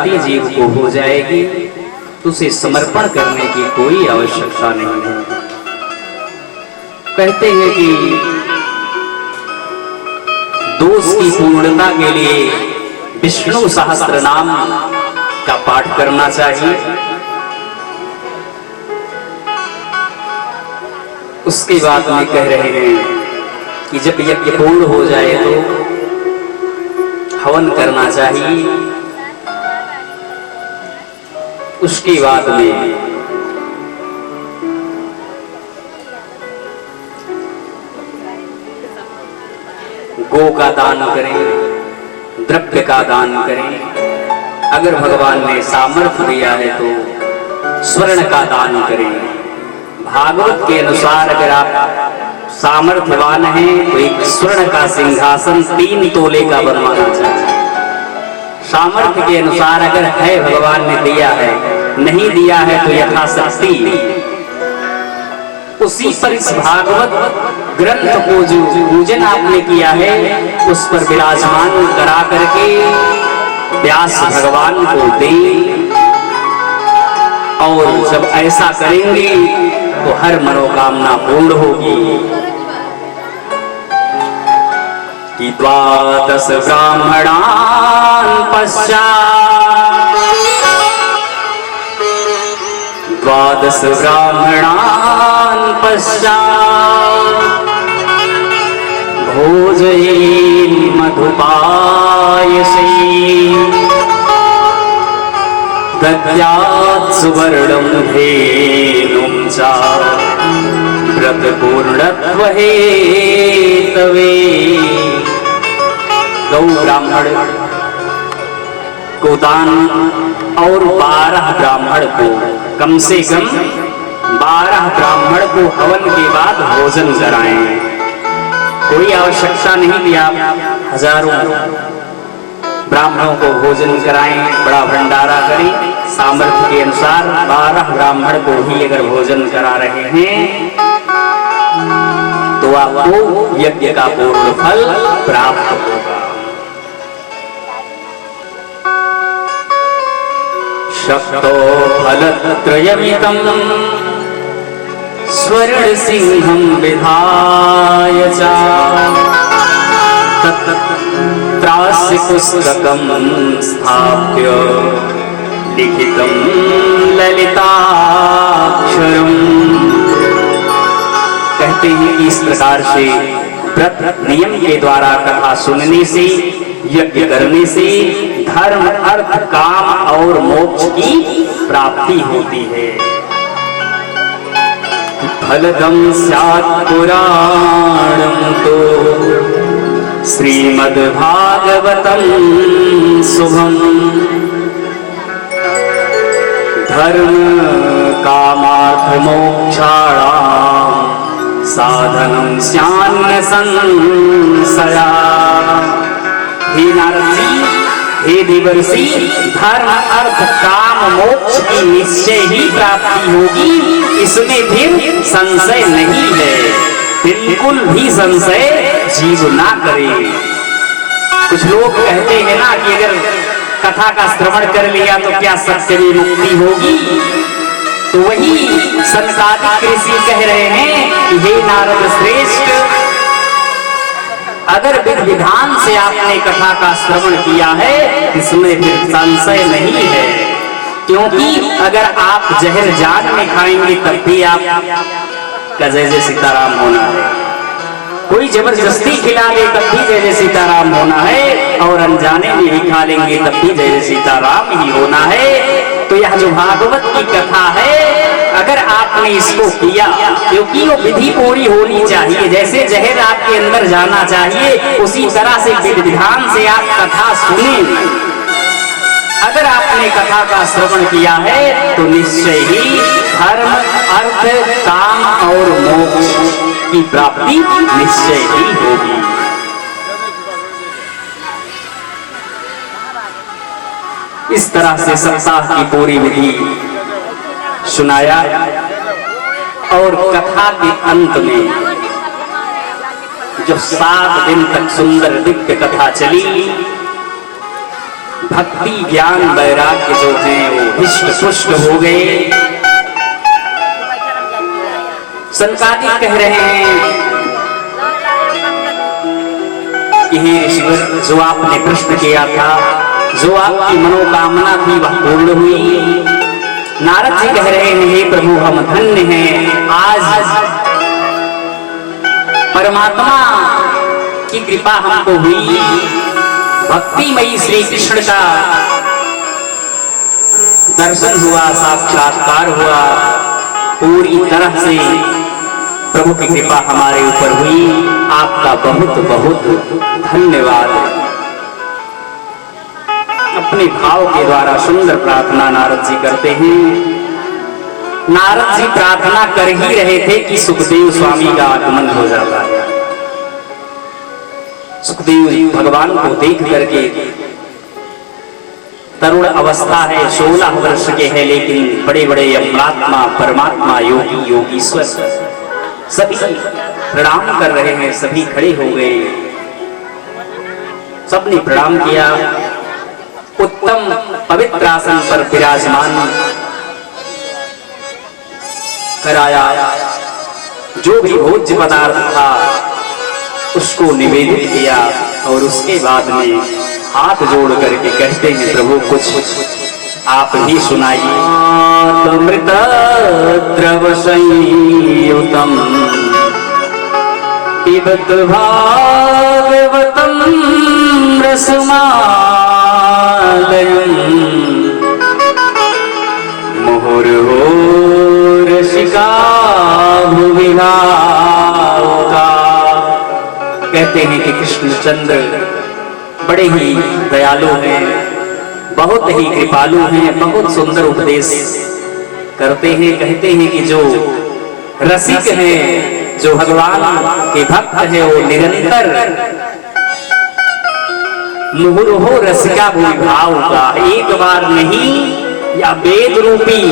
शरणागति जीव को हो जाएगी तो उसे समर्पण करने की कोई आवश्यकता नहीं है। कहते हैं कि दोष की पूर्णता के लिए विष्णु सहस्त्र नाम का पाठ करना चाहिए। उसके बाद में कह रहे हैं कि जब यज्ञ पूर्ण हो जाए तो हवन करना चाहिए। उसके बाद में गो का दान करें, द्रव्य का दान करें। अगर भगवान ने सामर्थ्य दिया है तो स्वर्ण का दान करें। भागवत के अनुसार अगर आप सामर्थ्यवान हैं तो एक स्वर्ण का सिंहासन 3 तोले का बनवाना चाहिए। सामर्थ्य के अनुसार अगर है, भगवान ने दिया है, नहीं दिया है तो यथाशक्ति उसी पर इस भागवत ग्रंथ को जो पूजन आपने किया है उस पर विराजमान करा करके व्यास भगवान को दें। और जब ऐसा करेंगे तो हर मनोकामना पूर्ण होगी। कि 12 ब्राह्मणान पश्चात् 12 ब्राह्मणान पश्चात् भोजयेन् मधुपायसे दद्यात् सुवर्णं धेनुं च व्रतपूर्णत्व हेतवे। गौ ब्राह्मण को दान और 12 ब्राह्मण को, कम से कम 12 ब्राह्मण को हवन के बाद भोजन कराएं। कोई आवश्यकता नहीं कि आप हजारों ब्राह्मणों को भोजन कराएं, बड़ा भंडारा करें। सामर्थ्य के अनुसार 12 ब्राह्मण को ही अगर भोजन करा रहे हैं तो आपको यज्ञ का पूर्ण फल प्राप्त होगा। शक्तो फलत्रयमिदं स्वर्ण सिंहं विधाय च तत्रास्य पुस्तकं स्थाप्य लिखितं ललिताक्षरम्। कहते हैं कि इस प्रकार से व्रत नियम के द्वारा कथा सुनने से, यज्ञ करने से धर्म, अर्थ, काम और मोक्ष की प्राप्ति होती है। फलदं स्यात् पुराणं तो श्रीमद्भागवतं शुभम् धर्म कामार्थ मोक्षाणां साधनं स्यान्न संशया। हे नारद जी, हे देवर्षि, धर्म, अर्थ, काम, मोक्ष की निश्चय ही प्राप्ति होगी, इसमें फिर संशय नहीं है। बिल्कुल भी संशय जीव ना करे। कुछ लोग कहते हैं ना कि अगर कथा का श्रवण कर लिया तो क्या सत्य में मुक्ति होगी। तो वही सनकादिक ऋषि कह रहे हैं कि हे नारद श्रेष्ठ, अगर विधि विधान से आपने कथा का श्रवण किया है इसमें फिर संशय नहीं है। क्योंकि अगर आप जहर जान में खाएंगे तब भी आपका जय जय सीताराम होना है। कोई जबरदस्ती खिला ले तब भी जय जय सीताराम होना है, और अनजाने में भी खा लेंगे तब भी जय जय सीताराम ही होना है। तो यह जो भागवत की कथा है, अगर आपने इसको किया, क्योंकि वो विधि पूरी होनी चाहिए, जैसे जहर आपके अंदर जाना चाहिए उसी तरह से विधि विधान से आप कथा सुने। अगर आपने कथा का श्रवण किया है तो निश्चय ही धर्म, अर्थ, काम और मोक्ष की प्राप्ति निश्चय ही होगी। इस तरह से सप्ताह की पूरी विधि सुनाया और कथा के अंत में जो 7 दिन तक सुंदर दिव्य कथा चली, भक्ति ज्ञान वैराग्य जो हैं वो हिष्ट पुष्ट हो गए। सनकादिक कह रहे हैं कि हे ऋषिवर, जो आपने प्रश्न किया था, जो आपकी मनोकामना थी वह पूर्ण हुई। नारद जी कह रहे हैं हे प्रभु, हम धन्य हैं, आज परमात्मा की कृपा हमको हुई, भक्तिमयी श्री कृष्ण का दर्शन हुआ, साक्षात्कार हुआ, पूरी तरह से प्रभु की कृपा हमारे ऊपर हुई। आपका बहुत बहुत धन्यवाद। अपने भाव के द्वारा सुंदर प्रार्थना नारद जी करते हैं। नारद जी प्रार्थना कर ही रहे थे कि सुखदेव स्वामी का आगमन हो जाता है। सुखदेव भगवान को देख करके, तरुण अवस्था है, 16 वर्ष के हैं, लेकिन बड़े बड़े अमरात्मा परमात्मा योगी योगीश्वर सभी प्रणाम कर रहे हैं। सभी खड़े हो गए, सबने प्रणाम किया। उत्तम पवित्र आसन पर विराजमान कराया। जो भी भोज्य पदार्थ था उसको निवेदित किया और उसके बाद में हाथ जोड़ करके कहते हैं प्रभु कुछ आप ही सुनाइए। अमृत द्रव संयुतम पिबत भागवतम रसमालयम मुहुर्हो रसिका भुविभावुका। कहते हैं कि कृष्णचंद्र बड़े ही दयालु हैं, बहुत ही कृपालु हैं, बहुत सुंदर उपदेश करते हैं। कहते हैं कि जो रसिक हैं, जो भगवान के भक्त हैं, वो निरंतर मुहुर्हो रसिका भूभाव का, एक बार नहीं, या वेद रूपी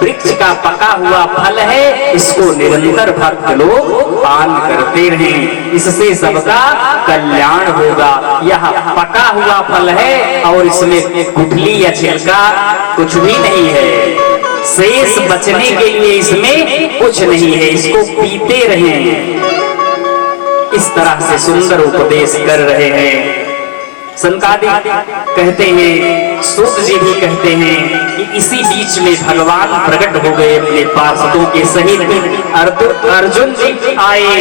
वृक्ष का पका हुआ फल है, इसको निरंतर भक्त लोग पान करते रहें, इससे सबका कल्याण होगा। यह पका हुआ फल है और इसमें गुठली या छिलका कुछ भी नहीं है, शेष बचने के लिए इसमें कुछ नहीं है, इसको पीते रहें। इस तरह से सुंदर उपदेश कर रहे हैं। सनकादिक कहते हैं, सूत जी भी कहते हैं कि इसी बीच में भगवान प्रकट हो गए अपने पार्षदों के सहित। अर्जुन जी आए,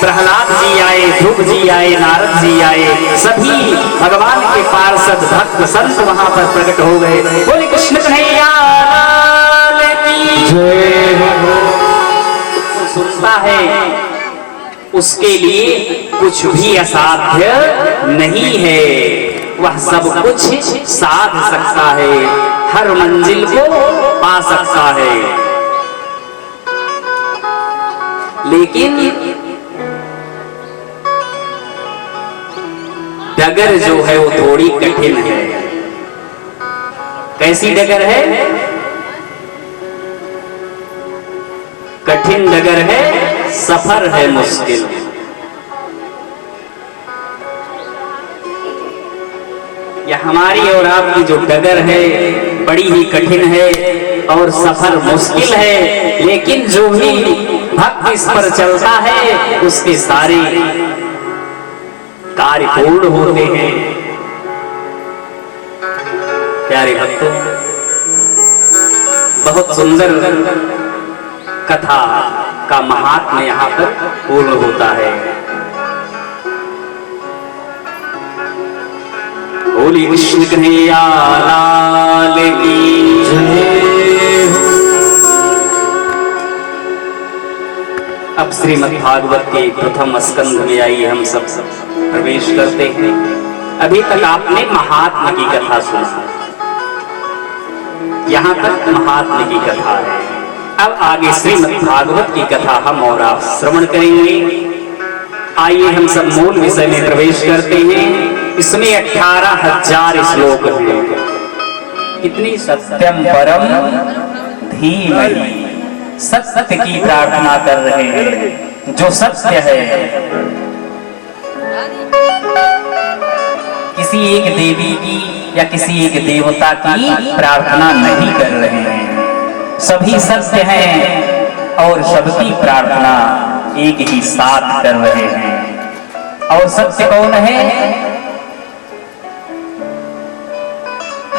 प्रहलाद जी आए, ध्रुव जी आए, नारद जी आए, सभी भगवान के पार्षद भक्त संत वहां पर प्रकट हो गए। बोले कृष्ण कन्हैया की जय। सुनता है उसके लिए कुछ भी असाध्य नहीं है, वह सब कुछ साध सकता है, हर मंजिल को पा सकता है। लेकिन डगर जो है वो थोड़ी कठिन है। कैसी डगर है? कठिन डगर है, सफर है मुश्किल। यह हमारी और आपकी जो डगर है बड़ी ही कठिन है और सफर मुश्किल है, लेकिन जो भी भक्त इस पर चलता है उसके सारे कार्य पूर्ण होते हैं। प्यारे भक्तों, बहुत सुंदर कथा का महात्म्य यहाँ पर पूर्ण होता है। बोली कृष्ण कन्हैया लाल की जय। अब श्रीमद् भागवत के प्रथम स्कंध में आइए हम सब प्रवेश करते हैं। अभी तक आपने महात्मा की कथा सुना, यहाँ तक महात्मा की कथा है। अब आगे श्रीमद् भागवत की कथा हम और आप श्रवण करेंगे। आइए हम सब मूल विषय में प्रवेश करते हैं। इसमें 18,000 श्लोक हैं। कितनी सत्यम परम धीमहि, सत्य की प्रार्थना कर रहे हैं, जो सत्य है। इस किसी एक देवी की या किसी एक देवता की प्रार्थना नहीं कर रहे हैं। सभी सत्य हैं और सबकी प्रार्थना एक ही साथ कर रहे हैं। और सत्य कौन है?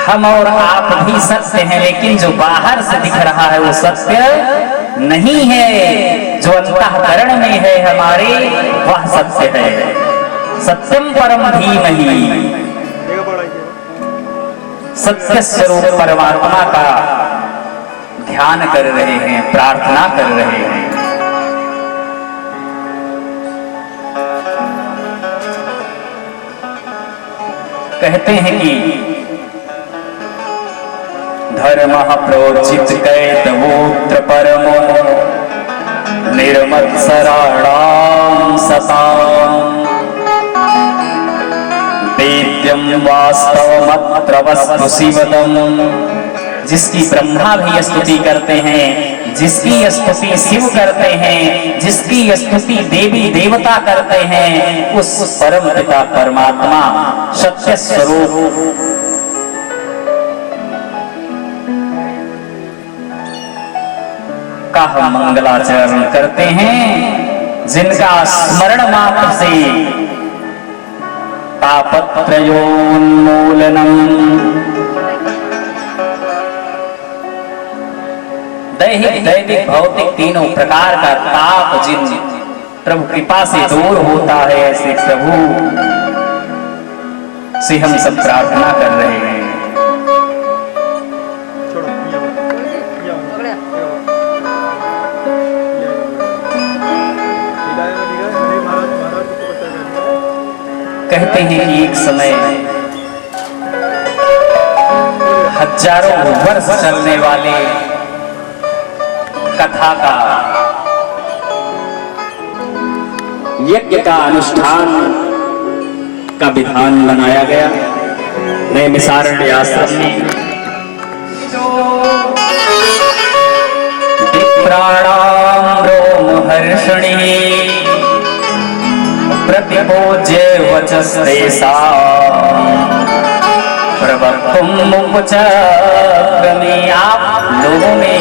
हम और आप भी सत्य हैं, लेकिन जो बाहर से दिख रहा है वो सत्य नहीं है। जो अंतःकरण में है हमारे, वह सत्य है। सत्यम परम धीमहि, सत्य स्वरूप परमात्मा का ध्यान कर रहे हैं, प्रार्थना कर रहे हैं। कहते हैं कि धर्मः प्रोचित कैतवोत्र परमो निर्मत्सराणां सताम् वेद्यं वास्तवमत्र वस्तु शिवदम्। जिसकी ब्रह्मा भी स्तुति करते हैं, जिसकी स्तुति शिव करते हैं, जिसकी स्तुति देवी देवता करते हैं, उस परम पिता परमात्मा सत्य स्वरूप का हम मंगलाचरण करते हैं। जिनका स्मरण मात्र से तापत्रयोन्मूलनम, दैहिक दैविक भौतिक तीनों प्रकार का ताप जिन प्रभु कृपा से दूर होता है, ऐसे प्रभु से हम सब प्रार्थना कर रहे हैं। कहते हैं कि एक समय हजारों वर्ष चलने वाले कथा का यज्ञ का अनुष्ठान का विधान बनाया गया नैमिषारण्य आश्रम में। विप्राणां रोमहर्षिणी प्रतिपूज्य वचस्तेषां प्रवक्तुमुपचक्रमे। आप लोगों ने,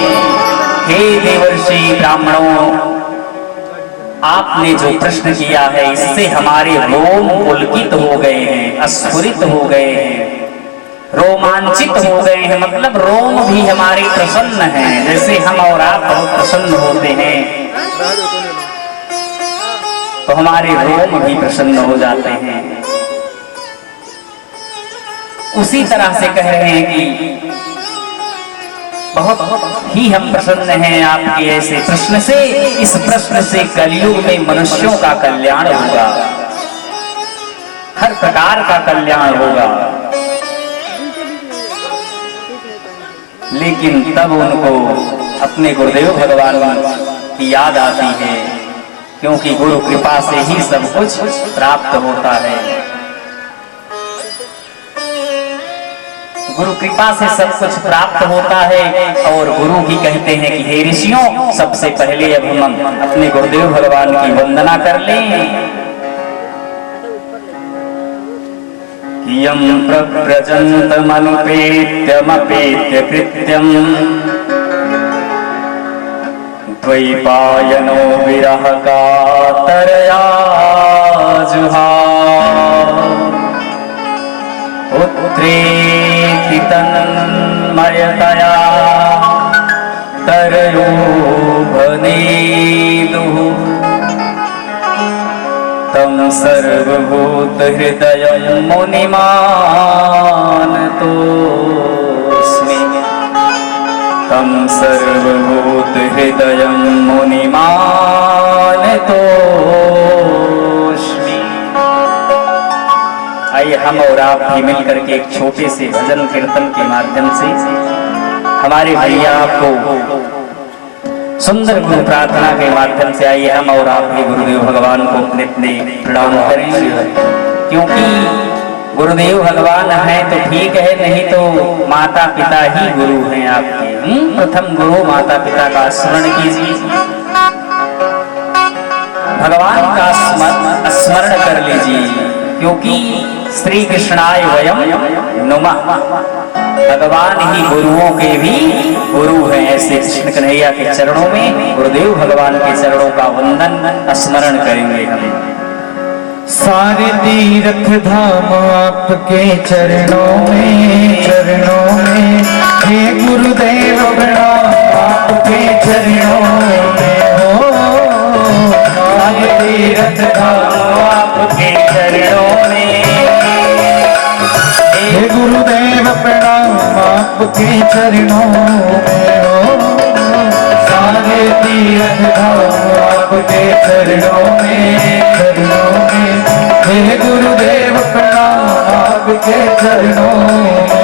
हे देवर्षि ब्राह्मणों, आपने जो प्रश्न किया है इससे हमारे रोम पुलकित हो गए हैं, स्फुरित हो गए हैं, रोमांचित हो गए हैं। मतलब रोम भी हमारे प्रसन्न हैं, जैसे हम और आप बहुत प्रसन्न होते हैं तो हमारे रोम भी प्रसन्न हो जाते हैं। उसी तरह से कह रहे हैं कि बहुत ही हम प्रसन्न हैं आपके ऐसे प्रश्न से। इस प्रश्न से कलयुग में मनुष्यों का कल्याण होगा, हर प्रकार का कल्याण होगा। लेकिन तब उनको अपने गुरुदेव भगवान की याद आती है, क्योंकि गुरु कृपा से ही सब कुछ प्राप्त होता है। गुरु कृपा से सब कुछ प्राप्त होता है। और गुरु भी कहते हैं कि हे ऋषियों, सबसे पहले अब हम अपने गुरुदेव भगवान की वंदना कर लें। यं प्रव्रजन्तमनुपेत्यमपेत्य कृत्यम् द्वैपायनो विरह कातरया जुहाव पुत्रेति तन्मयतया तरयोभनेदुः तं सर्वभूतहृदयं मुनिमानतोऽस्मि। तं सर्वभूतहृदयं मुनिमानतोऽस्मि। आइए हम और आप भी मिलकर के एक छोटे से भजन कीर्तन के माध्यम से हमारे भैया आपको सुंदर गुरु प्रार्थना के माध्यम से, आइए हम और आप भी गुरुदेव भगवान को अपने अपने प्रणाम करें। क्योंकि गुरुदेव भगवान हैं तो ठीक है, नहीं तो माता पिता ही गुरु हैं आपके। प्रथम गुरु माता पिता का स्मरण कीजिए, भगवान का स्मरण कर लीजिए। क्योंकि श्री कृष्णाय वयम नुमः। भगवान ही गुरुओं के भी गुरु हैं। ऐसे कृष्ण कन्हैया के चरणों में, गुरुदेव भगवान के चरणों का वंदन स्मरण करेंगे हम। सारे तीर्थ धाम आपके चरणों में, चरणों में। हे गुरुदेव प्रणाम आपके चरणों में हो। सारे तीर्थ धाम आपके चरणों में। हे गुरुदेव प्रणाम आपके चरणों में हो। सारे तीर्थ धाम आपके चरणों में, चरणों में। हे गुरुदेव प्रणाम आपके चरणों में।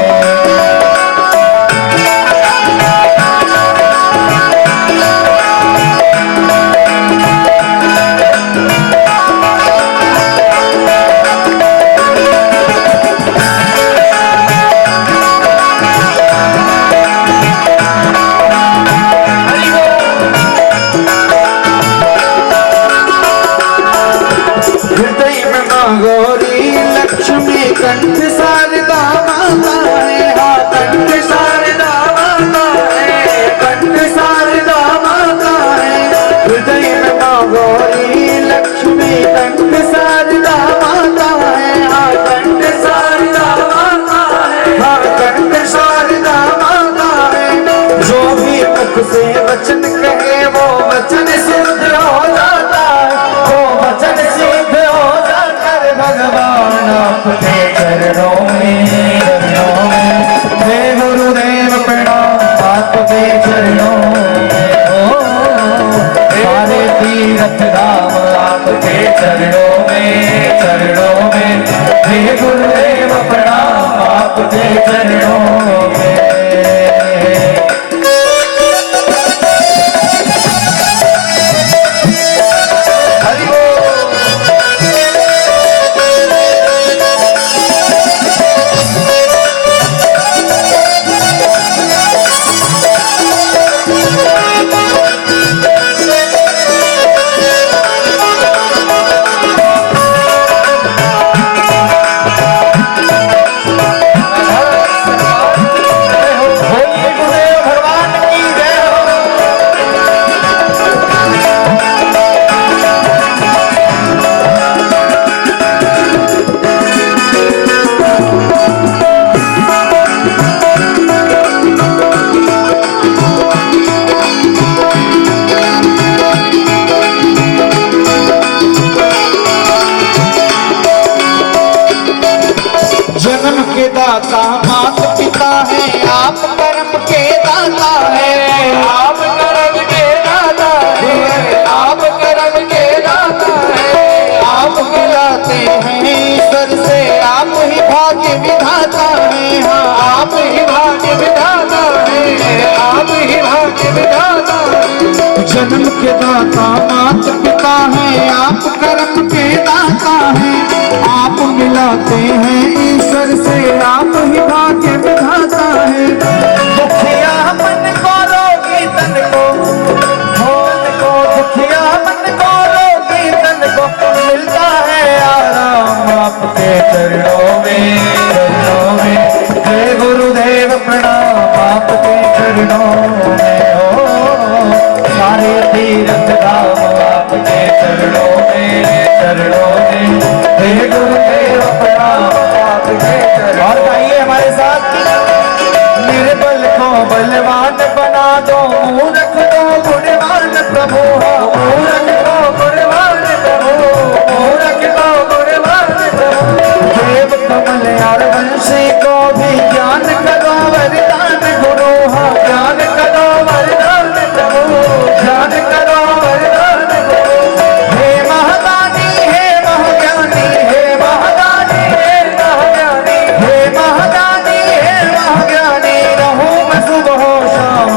गौरी लक्ष्मी कंठ शारदा माता है, हाँ कंठ शारदा माता है, कंठ शारदा माता है। हृदय में माँ गौरी लक्ष्मी कंठ शारदा माता है, हाँ कंठ शारदा माता है, हाँ कंठ शारदा माता है। जो भी मुख से वचन कहे वो वचन सिद्ध हो जाता है, वो वचन सिद्ध हो भगवान आपके चरणों में, चरणों में। हे गुरुदेव प्रणाम आपके चरणों में हो। सारे तीर्थ धाम आपके चरणों में, चरणों में। हे गुरुदेव प्रणाम आपके चरणों में। जन्म के दाता माता पिता है, आप कर्म के दाता है, आप कर्म के दाता है, आप कर्म के दाता है। आप खिलाते हैं ईश्वर से, आप ही भाग्य विधाता है, हाँ आप ही भाग्य विधाता है, आप ही भाग्य विधाता है। जन्म के दाता माता पिता है, आप कर्म के दाता है, आप मिलाते हैं ईश्वर से, आप ही भाग्य विधाता है। दुखिया मन को रोगी तन को, मन को दुखिया मन को रोगी तन को मिलता है आराम आपके चरणों में, चरणों में। हे गुरुदेव प्रणाम आपके चरणों में हो। सारे तीर्थ धाम आपके चरणों में, चरणों में। हे गुरुदेव प्रणाम आपके चरणों। और गाइए हमारे साथ। निर्बल को बलवान बना दो, मूर्ख को गुणवान प्रभु हो, मूर्ख को गुणवान प्रभु, मूर्ख को गुणवान प्रभु। देव कमल यार वंशी को भी ज्ञान करो वरदान गुरु हो, ज्ञान करो वरदान प्रभु, ज्ञान करो वरदान प्रभु। हे महादानी हे महाज्ञानी, हे महादानी हे महाज्ञानी, हे महादानी हे महाज्ञानी। रहूं मैं सुबह शाम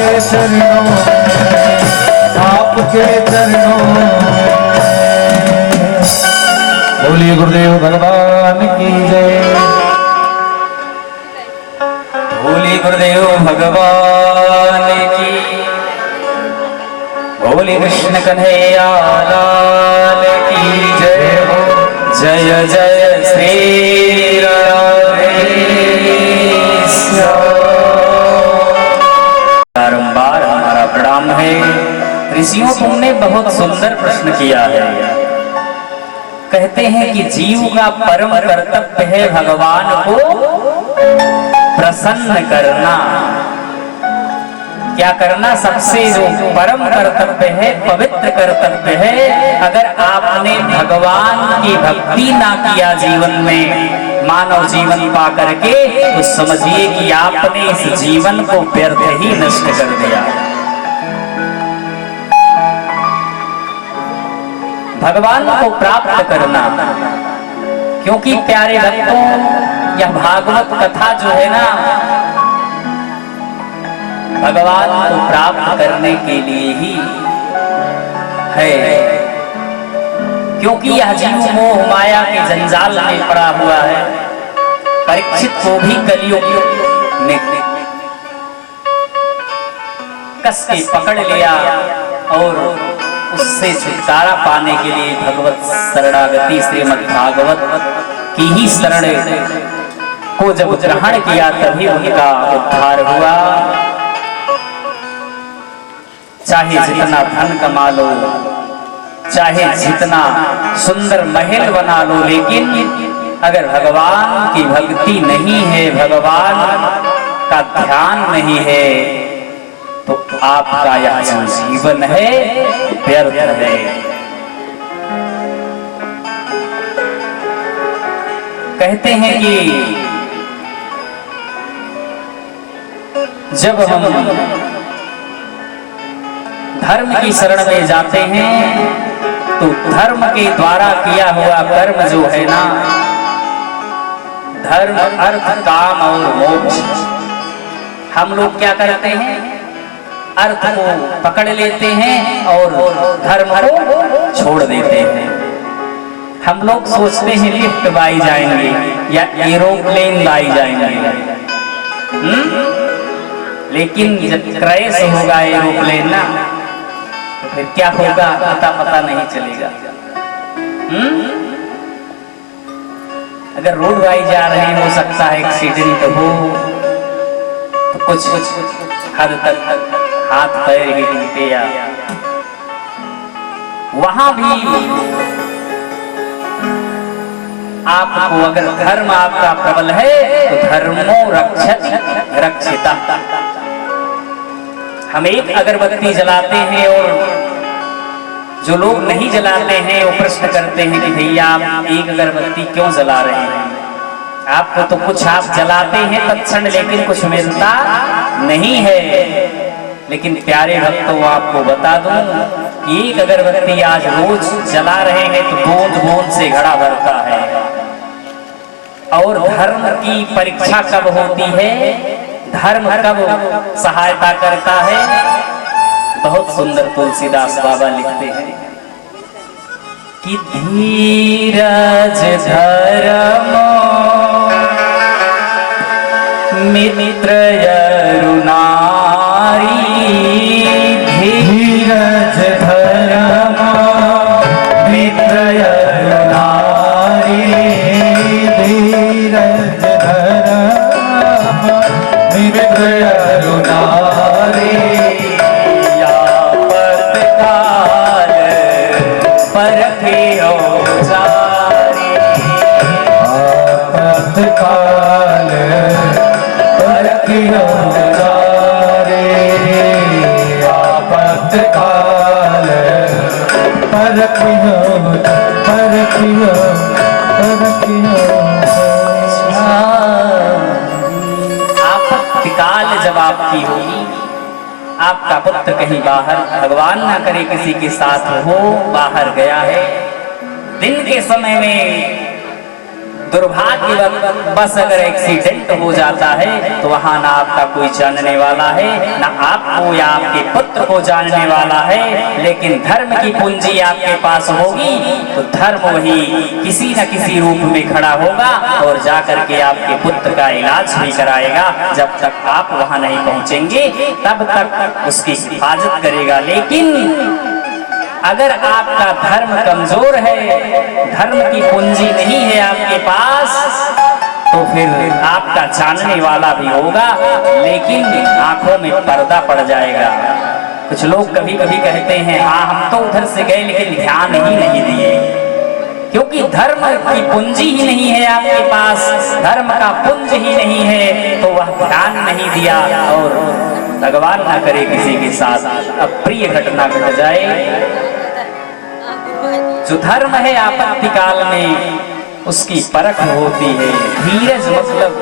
आपके चरणों में, आपके चरणों में। बोलिए गुरुदेव भगवान की जय। बोलिए गुरुदेव भगवान की। बोलिए कृष्ण कन्हैया लाल की जय। जय जय श्री राधे श्याम। बारंबार हमारा प्रणाम है। ऋषियों, तुमने बहुत सुंदर प्रश्न किया है। कहते हैं कि जीव का परम कर्तव्य है भगवान को प्रसन्न करना। क्या करना? सबसे जो परम कर्तव्य है, पवित्र कर्तव्य है। अगर आपने भगवान की भक्ति ना किया जीवन में, मानव जीवन पा करके, तो समझिए कि आपने इस जीवन को व्यर्थ ही नष्ट कर दिया। भगवान को प्राप्त करना, क्योंकि प्यारे भक्तों, यह भागवत कथा जो है ना, भगवान को प्राप्त करने के लिए ही है। क्योंकि यह जीव मोह माया के जंजाल में पड़ा हुआ है। परीक्षित को भी कलियुग ने कस के पकड़ लिया और उससे छुटकारा पाने के लिए भगवत शरणागति श्रीमद् भागवत की ही शरण को जब ग्रहण किया, तभी उनका उद्धार हुआ। चाहे जितना धन कमा लो, चाहे जितना सुंदर महल बना लो, लेकिन अगर भगवान की भक्ति नहीं है, भगवान का ध्यान नहीं है, तो आपका यह जो जीवन है व्यर्थ है। कहते हैं कि जब हम धर्म की शरण में जाते हैं, तो धर्म के द्वारा किया हुआ कर्म जो है ना, धर्म, अर्थ, काम और मोक्ष, हम लोग क्या करते हैं? अर्थ को पकड़ लेते हैं और धर्म को छोड़ देते हैं। हम लोग सोचते हैं लिफ्ट बाई जाएंगे या एरोप्लेन लाई जाएंगे, लेकिन जब क्रैश होगा एरोप्लेन ना, तो फिर क्या होगा पता नहीं चलेगा। अगर रोड वाइज जा रहे हैं, हो सकता है एक्सीडेंट हो, तो कुछ हद तक हाथ पैर ही टूटे, या वहां भी आपको, अगर धर्म आपका प्रबल है, तो धर्मो रक्षिता। हम एक अगरबत्ती जलाते हैं और जो लोग नहीं जलाते हैं वो प्रश्न करते हैं कि भैया आप एक अगरबत्ती क्यों जला रहे हैं? आपको तो कुछ आप जलाते हैं तत्क्षण, लेकिन कुछ मिलता नहीं है। लेकिन प्यारे भक्तों, आपको बता दूं, एक अगरबत्ती आज रोज जला रहे हैं तो बूंद बूंद से घड़ा भरता है। और धर्म की परीक्षा कब होती है, धर्म कब सहायता करता है? बहुत सुंदर तुलसीदास बाबा लिखते हैं कि धीरज धर्म मित्र यरु नारी, धीरज धर्म मित्र यरु नारी, धीरज धर्म मित्र यरु नारी, आपत्काल परखियो जारी, आपत्काल परखियो जारी, आपत्काल परखियो परखियो परखियो। आपत्तिकाल जब आपकी होगी, आपका पुत्र कहीं बाहर, भगवान ना करे किसी के साथ हो, बाहर गया है, दिन के समय में दुर्भाग्यवश अगर एक्सीडेंट हो जाता है तो वहां ना आपका कोई जानने वाला है, ना आपको या आपके पुत्र को जानने वाला है। लेकिन धर्म की पूंजी आपके पास होगी तो धर्म वही किसी न किसी रूप में खड़ा होगा और जाकर के आपके पुत्र का इलाज भी कराएगा। जब तक आप वहां नहीं पहुंचेंगे तब तक उसकी हिफाजत करेगा। लेकिन अगर आपका धर्म कमजोर है, धर्म की पूंजी नहीं है आपके पास, तो फिर आपका जानने वाला भी होगा लेकिन आंखों में पर्दा पड़ जाएगा। कुछ लोग कभी कभी कहते हैं हाँ हम तो उधर से गए लेकिन ध्यान ही नहीं दिए, क्योंकि धर्म की पूंजी ही नहीं है आपके पास, धर्म का पुंज ही नहीं है तो वह ध्यान नहीं दिया और भगवान ना करे किसी के साथ अप्रिय घटना घट जाए। जो धर्म है आपत्ति काल में उसकी परख होती है। धीरज मतलब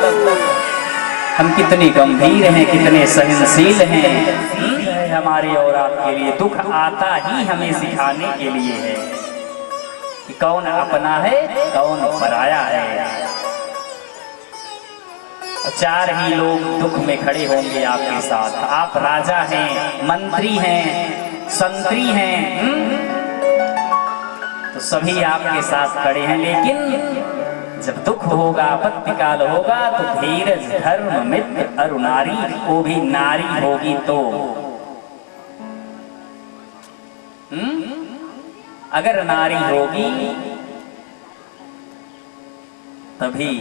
हम कितने गंभीर हैं, कितने सहनशील हैं हमारे और आपके लिए। दुख आता ही हमें सिखाने के लिए है कि कौन अपना है कौन पराया है। चार ही लोग दुख में खड़े होंगे आपके साथ। आप राजा हैं, मंत्री हैं, संतरी हैं, तो सभी आपके साथ खड़े हैं। लेकिन जब दुख होगा, आपत्ति काल होगा तो धीरज, धर्म, मित्र, अरु नारी, वो भी नारी होगी तो अगर नारी होगी तभी।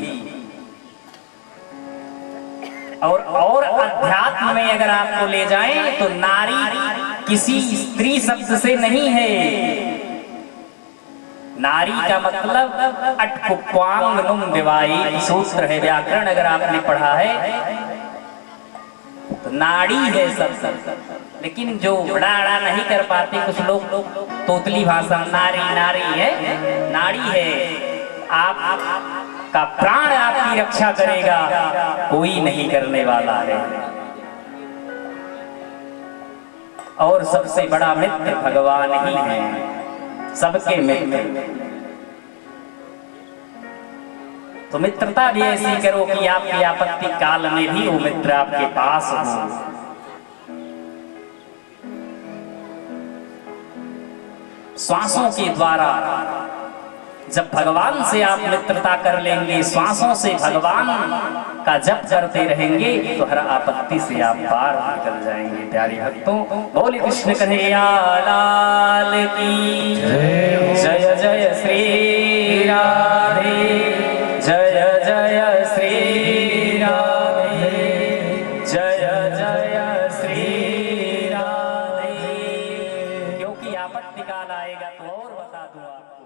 और अध्यात्म में अगर आपको ले जाएं तो नारी किसी स्त्री शब्द से नहीं है। नारी का मतलब अटकुप्वांग नुम दिवाई सूत्र है, व्याकरण अगर आपने पढ़ा है तो नाड़ी है सब। लेकिन जो बड़ा अड़ा नहीं कर पाते कुछ लोग तोतली भाषा नारी नारी है, नाड़ी है। आप का प्राण आपकी रक्षा करेगा, कोई नहीं करने वाला है। और सबसे बड़ा मित्र भगवान ही है, सबके मित्र। तो मित्रता भी ऐसी करो कि आपकी आपत्ति काल में भी वो मित्र आपके पास हो। श्वासों के द्वारा जब भगवान से आप मित्रता कर लेंगे, श्वासों से भगवान का जप करते रहेंगे तो हर आपत्ति से आप पार निकल जाएंगे। प्यारे भक्तों, बोले कृष्ण कन्हैया लाल की जय। जय श्री राधे, जय जय श्री राधे, जय जय श्री राधे। क्योंकि आपत्ति काल आएगा तो और बता दूं आपको।